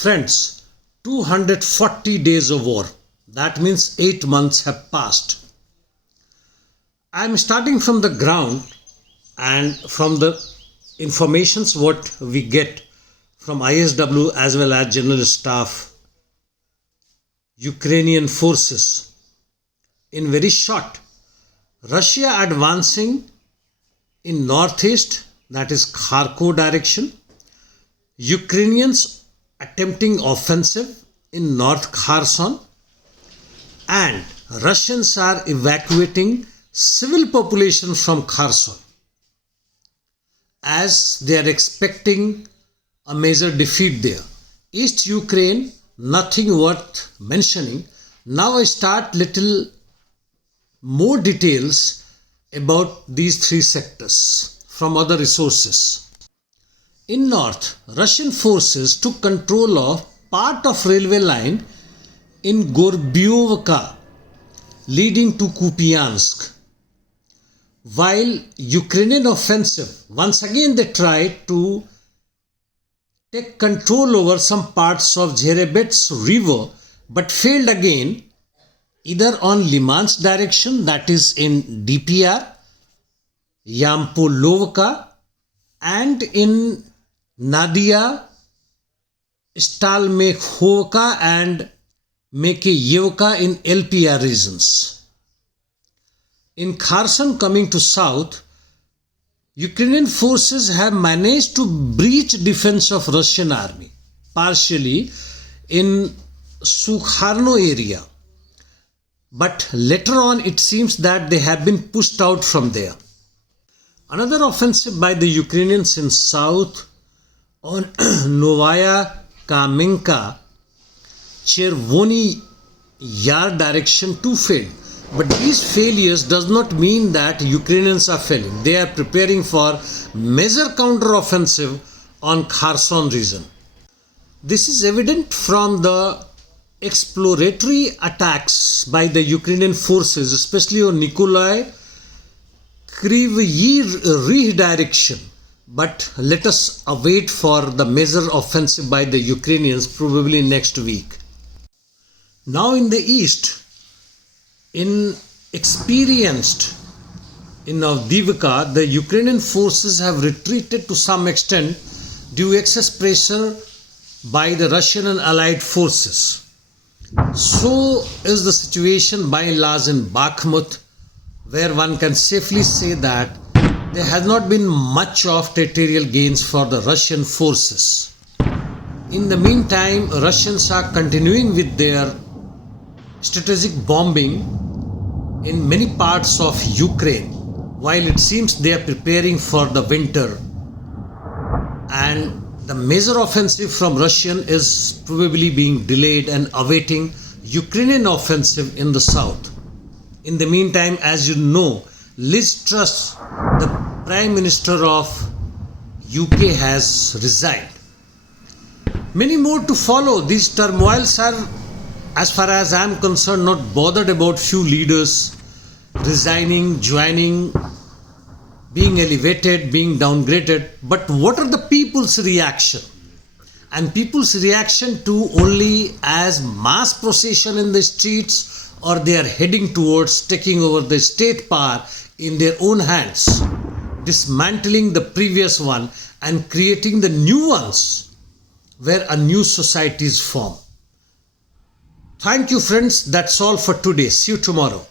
Friends, 240 days of war. That means 8 months have passed. I am starting from the ground and from the informations what we get from ISW as well as General Staff, Ukrainian forces. In very short, Russia advancing in northeast, that is Kharkov direction. Ukrainians attempting offensive in North Kherson, and Russians are evacuating civil population from Kherson as they are expecting a major defeat there. East Ukraine, nothing worth mentioning. Now I start little more details about these three sectors from other resources. In north, Russian forces took control of part of railway line in Gorobyovka leading to Kupyansk. While Ukrainian offensive, once again they tried to take control over some parts of Zherebets river but failed again, either on Limansk direction, that is in DPR, Yampolovka, and in Nadia, Stalmekhovka and Mekeyevka in LPR regions. In Kherson, coming to south, Ukrainian forces have managed to breach defense of Russian army, partially in Sukharno area. But later on it seems that they have been pushed out from there. Another offensive by the Ukrainians in south on Novaya Kamenka, Chervony Yar direction too failed. But these failures does not mean that Ukrainians are failing. They are preparing for major counter-offensive on Kherson region. This is evident from the exploratory attacks by the Ukrainian forces, especially on Nikolai Kryvyi Rih direction. But let us await for the major offensive by the Ukrainians probably next week. Now in the east, experienced in Avdiivka, the Ukrainian forces have retreated to some extent due to excess pressure by the Russian and allied forces. So is the situation by and large in Bakhmut, where one can safely say that there has not been much of territorial gains for the Russian forces. In the meantime, Russians are continuing with their strategic bombing in many parts of Ukraine, while it seems they are preparing for the winter, and the major offensive from Russian is probably being delayed and awaiting Ukrainian offensive in the south. In the meantime, as you know, Liz Truss, the Prime Minister of UK, has resigned. Many more to follow. These turmoils are, as far as I am concerned, not bothered about few leaders resigning, joining, being elevated, being downgraded. But what are the people's reaction? And people's reaction to only as mass procession in the streets, or they are heading towards taking over the state power in their own hands, dismantling the previous one and creating the new ones where a new society is formed. Thank you friends, that's all for today. See you tomorrow.